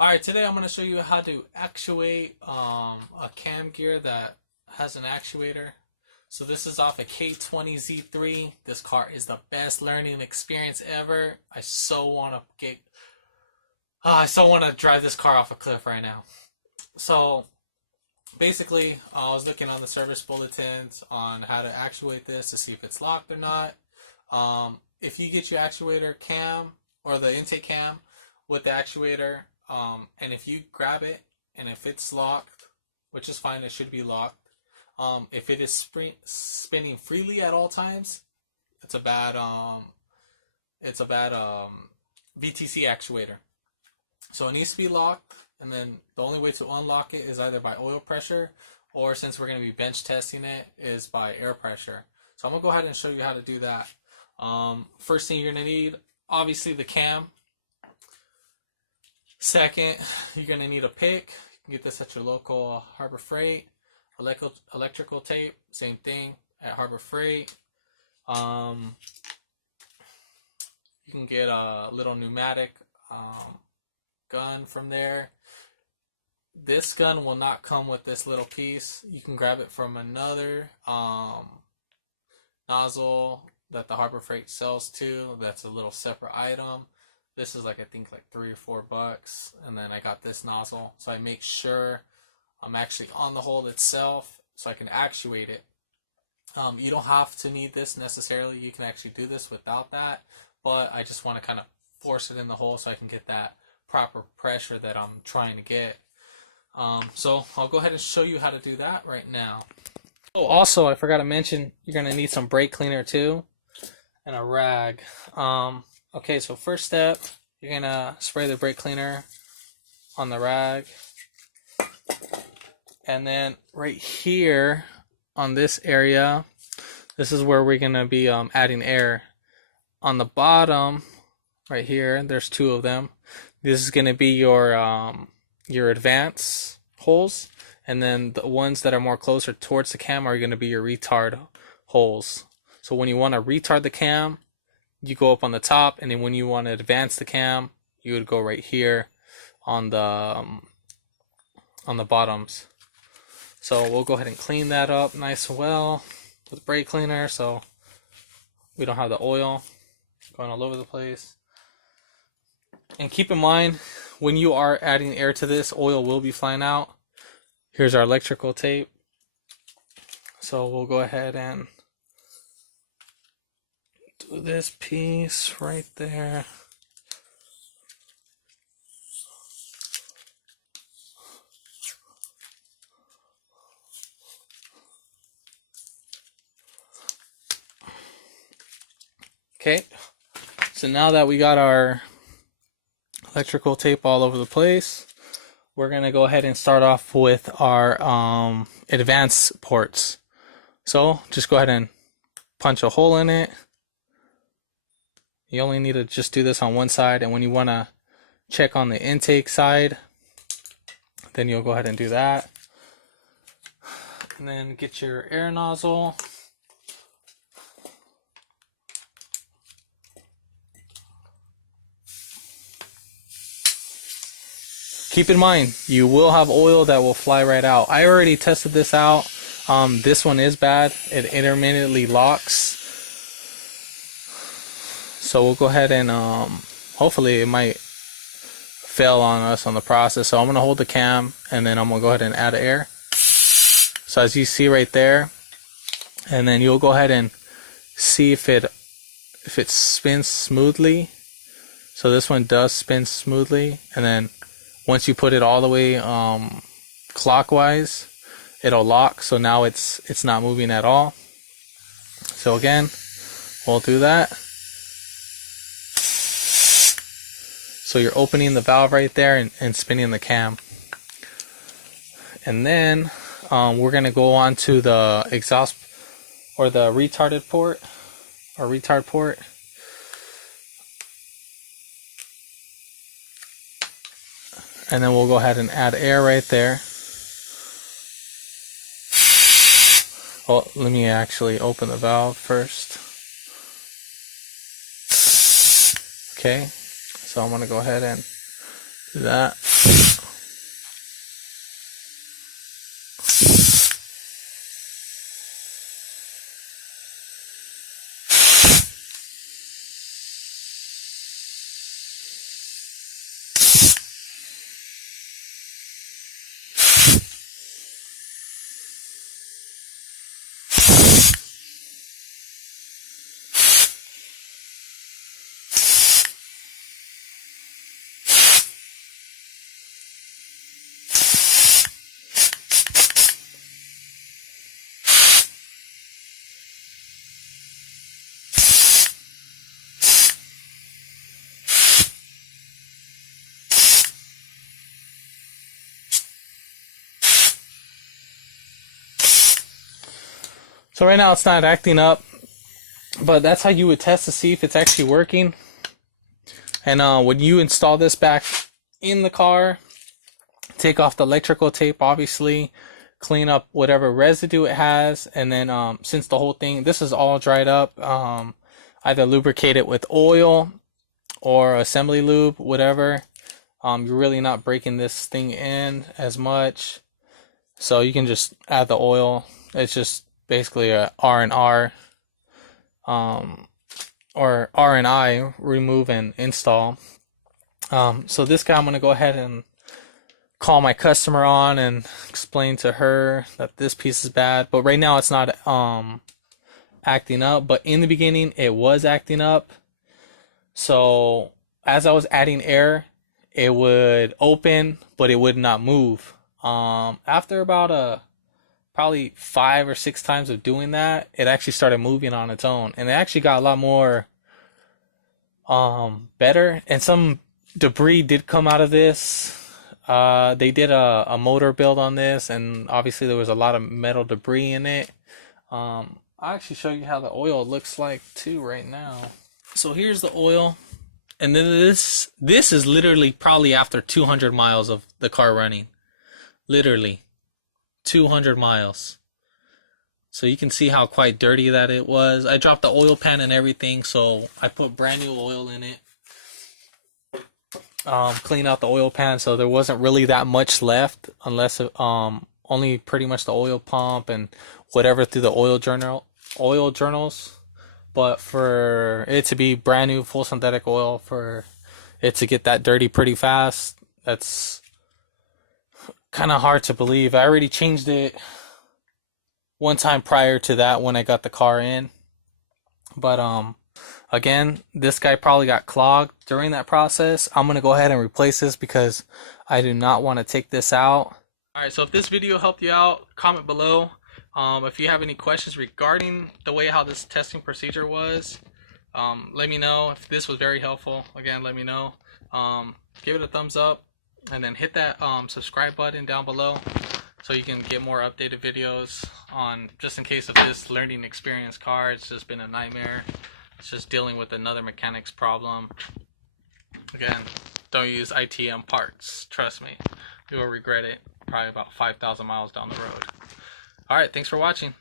Alright, today I'm going to show you how to actuate a cam gear that has an actuator. So this is off a K20Z3. This car is the best learning experience ever. I so want to drive this car off a cliff right now. So basically, I was looking on the service bulletins on how to actuate this to see if it's locked or not. If you get your actuator cam or the intake cam with the actuator, and if you grab it and if it's locked, which is fine, it should be locked. If it is spinning freely at all times, it's a bad VTC actuator. So it needs to be locked, and then the only way to unlock it is either by oil pressure, or since we're going to be bench testing it, is by air pressure. So I'm going to go ahead and show you how to do that. First thing you're going to need, obviously, the cam. Second, you're going to need a pick. You can get this at your local Harbor Freight. Electrical tape, same thing at Harbor Freight. You can get a little pneumatic gun from there. This gun will not come with this little piece. You can grab it from another nozzle that the Harbor Freight sells too. That's a little separate item. This is I think like $3 or $4, and then I got this nozzle, so I make sure I'm actually on the hole itself so I can actuate it. You don't have to need this necessarily. You can actually do this without that, but I just want to kind of force it in the hole so I can get that proper pressure that I'm trying to get. So I'll go ahead and show you how to do that right now. Oh, also, I forgot to mention, you're going to need some brake cleaner too, and a rag. Okay, so first step, you're going to spray the brake cleaner on the rag. And then right here on this area, this is where we're going to be adding air. On the bottom, right here, there's two of them. This is going to be your advance holes. And then the ones that are more closer towards the cam are going to be your retard holes. So when you want to retard the cam, you go up on the top, and then when you want to advance the cam, you would go right here on the bottoms. So we'll go ahead and clean that up nice and well with brake cleaner so we don't have the oil going all over the place. And keep in mind, when you are adding air to this, oil will be flying out. Here's our electrical tape. So we'll go ahead and do this piece right there. Okay, so now that we got our electrical tape all over the place, we're going to go ahead and start off with our advance ports. So just go ahead and punch a hole in it. You only need to just do this on one side, and when you want to check on the intake side, then you'll go ahead and do that. And then get your air nozzle. Keep in mind, you will have oil that will fly right out. I already tested this out. This one is bad. It intermittently locks. So we'll go ahead and hopefully it might fail on us on the process. So I'm going to hold the cam, and then I'm going to go ahead and add air. So as you see right there, and then you'll go ahead and see if it spins smoothly. So this one does spin smoothly, and then once you put it all the way clockwise, it'll lock. So now it's not moving at all. So again, we'll do that. So you're opening the valve right there and spinning the cam. And then we're going to go on to the exhaust or the retarded port or retard port. And then we'll go ahead and add air right there. Well, let me actually open the valve first. Okay, so I'm going to go ahead and do that. So right now it's not acting up, but that's how you would test to see if it's actually working. And when you install this back in the car, take off the electrical tape, obviously, clean up whatever residue it has, and then since the whole thing, this is all dried up, either lubricate it with oil or assembly lube, whatever. You're really not breaking this thing in as much, so you can just add the oil. It's just basically a R&R, or R&I, remove and install. So this guy, I'm going to go ahead and call my customer on and explain to her that this piece is bad. But right now it's not acting up. But in the beginning, it was acting up. So as I was adding air, it would open, but it would not move. After about probably 5 or 6 times of doing that, it actually started moving on its own, and it actually got a lot more better. And some debris did come out of this. They did a motor build on this, and obviously there was a lot of metal debris in it. I'll actually show you how the oil looks like too right now. So here's the oil, and then this is literally probably after 200 miles of the car running. Literally 200 miles. So you can see how quite dirty that it was. I dropped the oil pan and everything, so I put brand new oil in it. Clean out the oil pan, so there wasn't really that much left, unless only pretty much the oil pump and whatever through the oil journals. But for it to be brand new full synthetic oil, for it to get that dirty pretty fast, that's kind of hard to believe. I already changed it one time prior to that when I got the car in. But again, this guy probably got clogged during that process. I'm going to go ahead and replace this because I do not want to take this out. Alright, so if this video helped you out, comment below. If you have any questions regarding the way how this testing procedure was, let me know. If this was very helpful, again, let me know. Give it a thumbs up, and then hit that subscribe button down below so you can get more updated videos on, just in case of this learning experience car. It's just been a nightmare. It's just dealing with another mechanic's problem. Again, don't use ITM parts. Trust me, you will regret it probably about 5,000 miles down the road. Alright, thanks for watching.